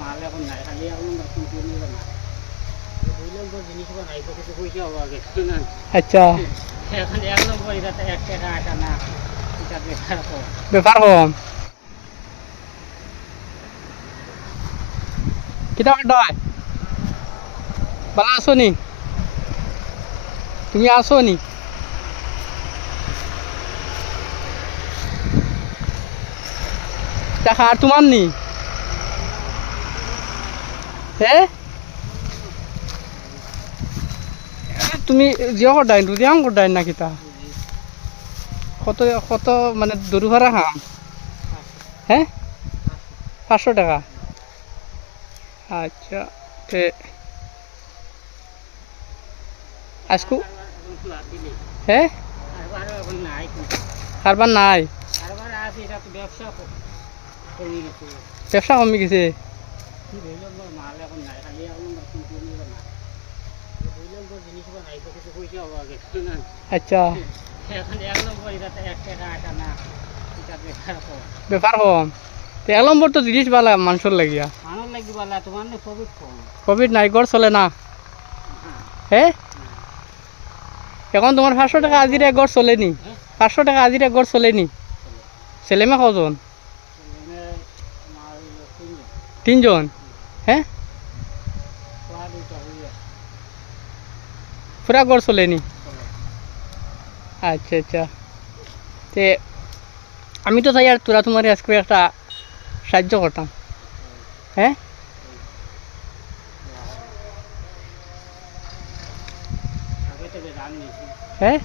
মাল এখন নাই, খালি এখন কন্টিনিউ না জিনিস নাই কিছু পয়সা হওয়া গেছে না। আচ্ছা, এখন 1 নম্বর এটা 1 টাকা 8 আনা এটা ব্যাপার কম কিতা হয়? ভালো আছো নি? তুমি আছো নি? টাকা আর তোমার নি? হ্যাঁ, তুমি জিও কটাই রুজিয়াম কটাই না কিতা? কত কত মানে দরু ভাড়া খাম? হ্যাঁ, 500 টাকা। আচ্ছা, তে আজকু হ্যাঁ কারবার নাই, ব্যবসা কমে গেছে। মাল এখন নাই, খালি এখন কন্টিনিউ না জিনিস নাই কিছু পয়সা হওয়া গেছে না। আচ্ছা, এখন 1 নম্বর এটা 1 টাকা 8 আনা এটা ব্যাপার কম। তো 1 নম্বর তো জিনিস ভালো মানুষের লাগিয়া, মানুষ লাগবে বলা তোমার না কোভিড কম। কোভিড নাই, গড় চলে না। হ্যাঁ, এখন তোমার 500 টাকা আজির এক গড় চলেনি, 500 টাকা আজির এক গড় চলেনি। ছেলেমেয়ে কজন? 3 জন। হ্যাঁ, পুরা গড় চলেনি। আচ্ছা আচ্ছা, তে আমি তো চাই আর তোরা তোমার আজকে একটা সাহায্য করতাম। হ্যাঁ, হ্যাঁ,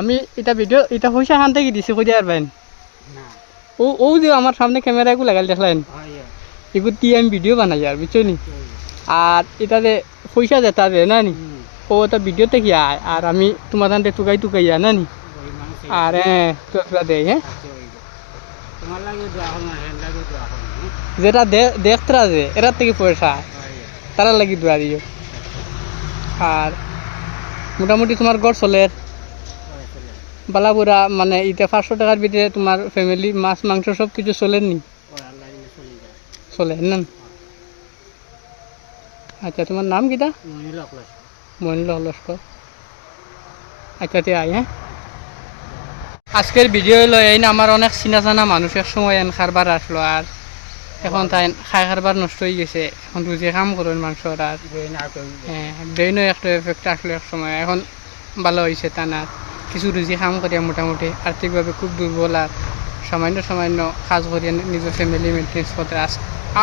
আমি এটা ভিডিও এটা পয়সা খান থেকে দিছি কই আর বাইন ও ও যে আমার সামনে ক্যামেরা এগুলো লাগাল দেখলেন, এগুলো দিয়ে আমি ভিডিও বানাই আর বুঝছো নি। আর এটাতে পয়সা যেটা দে না নি, ও এটা ভিডিওতে কি আয় আর আমি তোমার তান্তে টুকাই টুকাই না নি। আর হ্যাঁ তোরা দেয়, হ্যাঁ যেটা দেখতরা যে এটার থেকে পয়সা তারা লাগি দোয়া দিও। আর মোটামুটি তোমার গড় চলের বালাপুরা মানে এটা 500 টাকার ভিতরে তোমার ফ্যামিলি মাছ মাংস সব কিছু চলেননি? চলে না। আচ্ছা, তোমার নাম কিটা? মনিল লস্কর। আচ্ছা তে আই, হ্যাঁ আজকের ভিডিও হলো এই না, আমার অনেক চিনা জানা মানুষ এক সময় এন খারবার আসলো আর এখন তাই খাই খারবার নষ্ট হয়ে গেছে। এখন রুজি কাম করেন মাংসর আর হ্যাঁ ব্রেইনও একটা এফেক্ট আসলো এক সময়, এখন ভালো হয়েছে তা না। কিছু রুজি কাম করিয়া মোটামুটি আর্থিকভাবে খুব দুর্বল আর সামান্য সামান্য কাজ করিয়া নিজের ফ্যামিলি মেনটেন্স করতে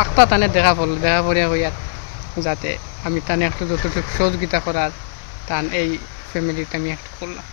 আঁকটা টানে দেখা পড়লো, দেখা পড়িয়া হইয়ার যাতে আমি টানে একটা যতটুকু সহযোগিতা করার টান এই ফ্যামিলিতে আমি একটা করলাম।